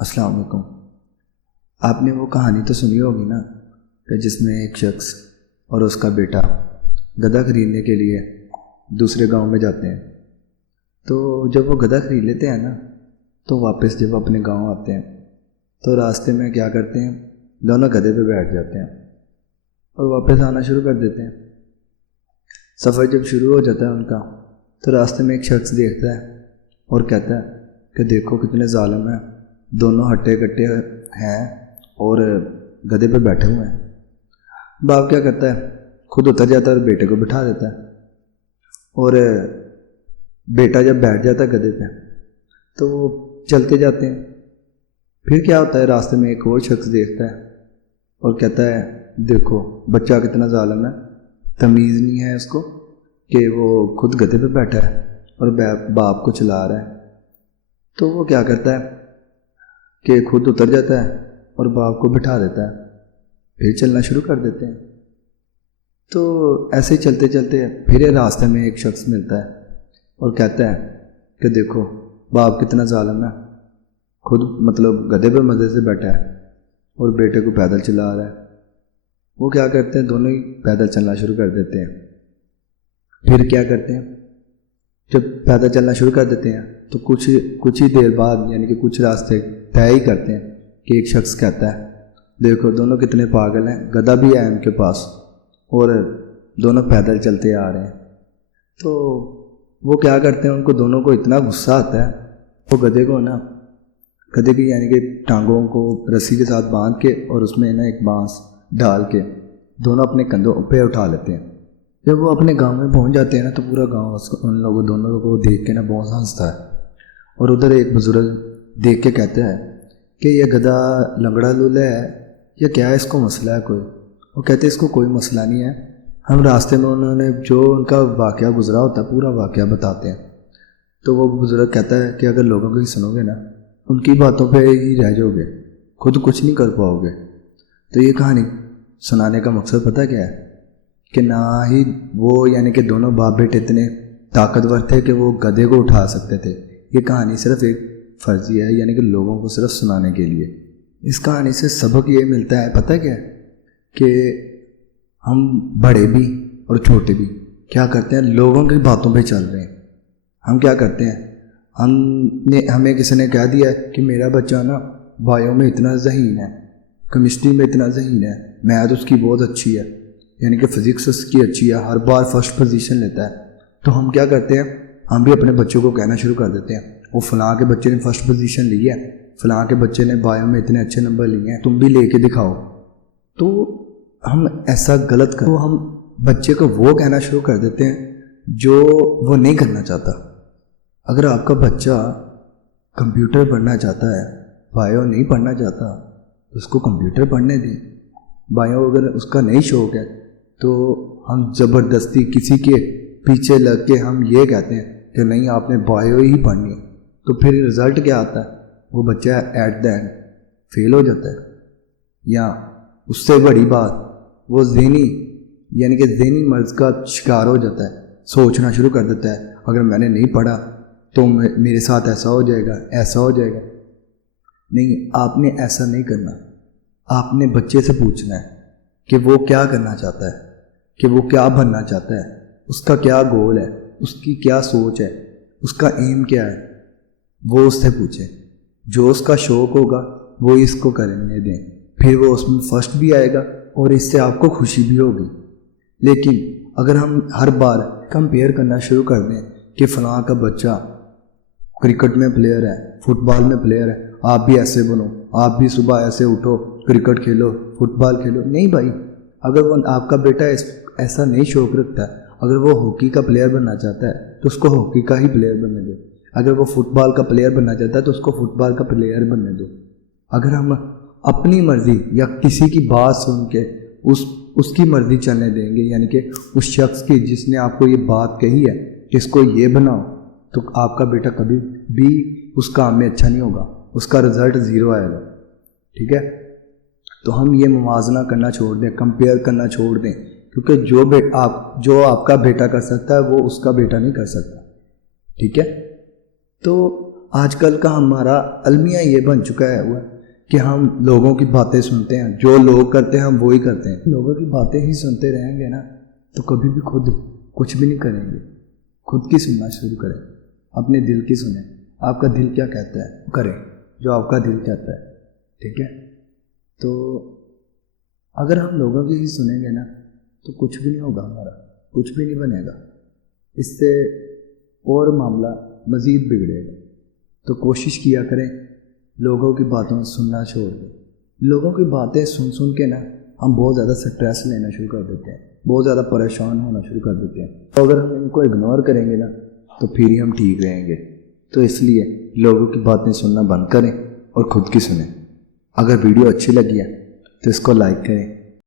السلام علیکم۔ آپ نے وہ کہانی تو سنی ہوگی نا کہ جس میں ایک شخص اور اس کا بیٹا گدھا خریدنے کے لیے دوسرے گاؤں میں جاتے ہیں۔ تو جب وہ گدھا خرید لیتے ہیں نا تو واپس جب اپنے گاؤں آتے ہیں تو راستے میں کیا کرتے ہیں، دونوں گدھے پہ بیٹھ جاتے ہیں اور واپس آنا شروع کر دیتے ہیں۔ سفر جب شروع ہو جاتا ہے ان کا تو راستے میں ایک شخص دیکھتا ہے اور کہتا ہے کہ دیکھو کتنے ظالم ہیں، دونوں ہٹے کٹے ہیں اور گدھے پہ بیٹھے ہوئے ہیں۔ باپ کیا کرتا ہے، خود اتر جاتا ہے اور بیٹے کو بٹھا دیتا ہے، اور بیٹا جب بیٹھ جاتا ہے گدھے پہ تو وہ چلتے جاتے ہیں۔ پھر کیا ہوتا ہے، راستے میں ایک اور شخص دیکھتا ہے اور کہتا ہے دیکھو بچہ کتنا ظالم ہے، تمیز نہیں ہے اس کو کہ وہ خود گدھے پہ بیٹھا ہے اور باپ کو چلا رہا ہے۔ تو وہ کیا کرتا ہے کہ خود اتر جاتا ہے اور باپ کو بٹھا دیتا ہے، پھر چلنا شروع کر دیتے ہیں۔ تو ایسے ہی چلتے چلتے پھر راستے میں ایک شخص ملتا ہے اور کہتا ہے کہ دیکھو باپ کتنا ظالم ہے، خود گدھے پہ مزے سے بیٹھا ہے اور بیٹے کو پیدل چلا رہا ہے۔ وہ کیا کرتے ہیں، دونوں ہی پیدل چلنا شروع کر دیتے ہیں۔ پھر کیا کرتے ہیں، جب پیدل چلنا شروع کر دیتے ہیں تو کچھ ہی دیر بعد یعنی کہ کچھ راستے طے ہی کرتے ہیں کہ ایک شخص کہتا ہے دیکھو دونوں کتنے پاگل ہیں، گدھا بھی ہے ان کے پاس اور دونوں پیدل چلتے آ رہے ہیں۔ تو وہ کیا کرتے ہیں، ان کو دونوں کو اتنا غصہ آتا ہے، وہ گدھے کی یعنی کہ ٹانگوں کو رسی کے ساتھ باندھ کے اور اس میں ایک بانس ڈال کے دونوں اپنے کندھوں پہ اٹھا لیتے ہیں۔ جب وہ اپنے گاؤں میں پہنچ جاتے ہیں نا تو پورا گاؤں دونوں لوگوں کو دیکھ کے بہت ہنستا ہے، اور ادھر ایک بزرگ دیکھ کے کہتا ہے کہ یہ گدھا لنگڑا لولے ہے یا کیا ہے، اس کو مسئلہ ہے کوئی؟ وہ کہتے ہیں اس کو کوئی مسئلہ نہیں ہے، ہم راستے میں انہوں نے جو ان کا واقعہ گزرا ہوتا ہے پورا واقعہ بتاتے ہیں۔ تو وہ بزرگ کہتا ہے کہ اگر لوگوں کو ہی سنو گے نا، ان کی باتوں پہ ہی رہ جاؤ گے، خود کچھ نہیں کر پاؤ گے۔ تو یہ کہانی سنانے کا مقصد پتہ کیا ہے، کہ نہ ہی وہ یعنی کہ دونوں باپ بیٹے اتنے طاقتور تھے کہ وہ گدھے کو اٹھا سکتے تھے۔ یہ کہانی صرف ایک فرضی ہے، یعنی کہ لوگوں کو صرف سنانے کے لیے۔ اس کہانی سے سبق یہ ملتا ہے پتہ کیا ہے، کہ ہم بڑے بھی اور چھوٹے بھی کیا کرتے ہیں، لوگوں کی باتوں پہ چل رہے ہیں۔ ہم کیا کرتے ہیں، ہمیں کسی نے کہہ دیا ہے کہ میرا بچہ نا بایو میں اتنا ذہین ہے، کیمسٹری میں اتنا ذہین ہے، میتھ اس کی بہت اچھی ہے، یعنی کہ فزکس اس کی اچھی ہے، ہر بار فرسٹ پوزیشن لیتا ہے۔ تو ہم کیا کرتے ہیں، ہم بھی اپنے بچوں کو کہنا شروع کر دیتے ہیں وہ فلاں کے بچے نے فرسٹ پوزیشن لی ہے، فلاں کے بچے نے بایو میں اتنے اچھے نمبر لیے ہیں، تم بھی لے کے دکھاؤ۔ تو ہم ایسا غلط تو ہم بچے کو وہ کہنا شروع کر دیتے ہیں جو وہ نہیں کرنا چاہتا۔ اگر آپ کا بچہ کمپیوٹر پڑھنا چاہتا ہے، بایو نہیں پڑھنا چاہتا، تو اس کو کمپیوٹر پڑھنے دیں۔ بایو اگر اس کا نہیں شوق ہے تو ہم زبردستی کسی کے پیچھے لگ کے ہم یہ کہتے ہیں کہ نہیں آپ نے بایو ہی پڑھنی ہے، تو پھر رزلٹ کیا آتا ہے، وہ بچہ ایٹ دا اینڈ فیل ہو جاتا ہے۔ یا اس سے بڑی بات، وہ ذہنی مرض کا شکار ہو جاتا ہے، سوچنا شروع کر دیتا ہے اگر میں نے نہیں پڑھا تو میرے ساتھ ایسا ہو جائے گا، ایسا ہو جائے گا۔ نہیں، آپ نے ایسا نہیں کرنا۔ آپ نے بچے سے پوچھنا ہے کہ وہ کیا کرنا چاہتا ہے، کہ وہ کیا بننا چاہتا ہے، اس کا کیا گول ہے، اس کی کیا سوچ ہے، اس کا ایم کیا ہے، وہ اس سے پوچھیں۔ جو اس کا شوق ہوگا وہ اس کو کرنے دیں، پھر وہ اس میں فرسٹ بھی آئے گا اور اس سے آپ کو خوشی بھی ہوگی۔ لیکن اگر ہم ہر بار کمپیئر کرنا شروع کر دیں کہ فلاں کا بچہ کرکٹ میں پلیئر ہے، فٹ بال میں پلیئر ہے، آپ بھی ایسے بنو، آپ بھی صبح ایسے اٹھو، کرکٹ کھیلو، فٹ بال کھیلو۔ نہیں بھائی، اگر وہ آپ کا بیٹا ایسا نہیں شوق رکھتا ہے، اگر وہ ہاکی کا پلیئر بننا چاہتا ہے تو اس کو ہاکی کا ہی پلیئر بننے دو۔ اگر وہ فٹ بال کا پلیئر بننا چاہتا ہے تو اس کو فٹ بال کا پلیئر بننے دو۔ اگر ہم اپنی مرضی یا کسی کی بات سن کے اس کی مرضی چلنے دیں گے، یعنی کہ اس شخص کی جس نے آپ کو یہ بات کہی ہے کہ اس کو یہ بناؤ، تو آپ کا بیٹا کبھی بھی اس کام میں اچھا نہیں ہوگا، اس کا رزلٹ 0 آئے گا۔ ٹھیک ہے، تو ہم یہ موازنہ کرنا چھوڑ دیں، کمپیئر کرنا چھوڑ دیں، کیونکہ جو آپ کا بیٹا کر سکتا ہے وہ اس کا بیٹا نہیں کر سکتا۔ ٹھیک ہے، تو آج کل کا ہمارا المیہ یہ بن چکا ہے ہوا کہ ہم لوگوں کی باتیں سنتے ہیں، جو لوگ کرتے ہیں ہم وہی کرتے ہیں۔ لوگوں کی باتیں ہی سنتے رہیں گے نا تو کبھی بھی خود کچھ بھی نہیں کریں گے۔ خود کی سننا شروع کریں، اپنے دل کی سنیں، آپ کا دل کیا کہتا ہے کریں جو آپ کا دل کہتا ہے، ٹھیک ہے؟ تو اگر ہم لوگوں کی ہی سنیں گے نا تو کچھ بھی نہیں ہوگا، ہمارا کچھ بھی نہیں بنے گا، اس سے اور معاملہ مزید بگڑے گا۔ تو کوشش کیا کریں لوگوں کی باتوں سننا چھوڑ دیں۔ لوگوں کی باتیں سن سن کے نا ہم بہت زیادہ سٹریس لینا شروع کر دیتے ہیں، بہت زیادہ پریشان ہونا شروع کر دیتے ہیں۔ تو اگر ہم ان کو اگنور کریں گے نا تو پھر ہی ہم ٹھیک رہیں گے۔ تو اس لیے لوگوں کی باتیں سننا بند کریں اور خود کی سنیں۔ اگر ویڈیو اچھی لگی ہے تو اس کو لائک کریں،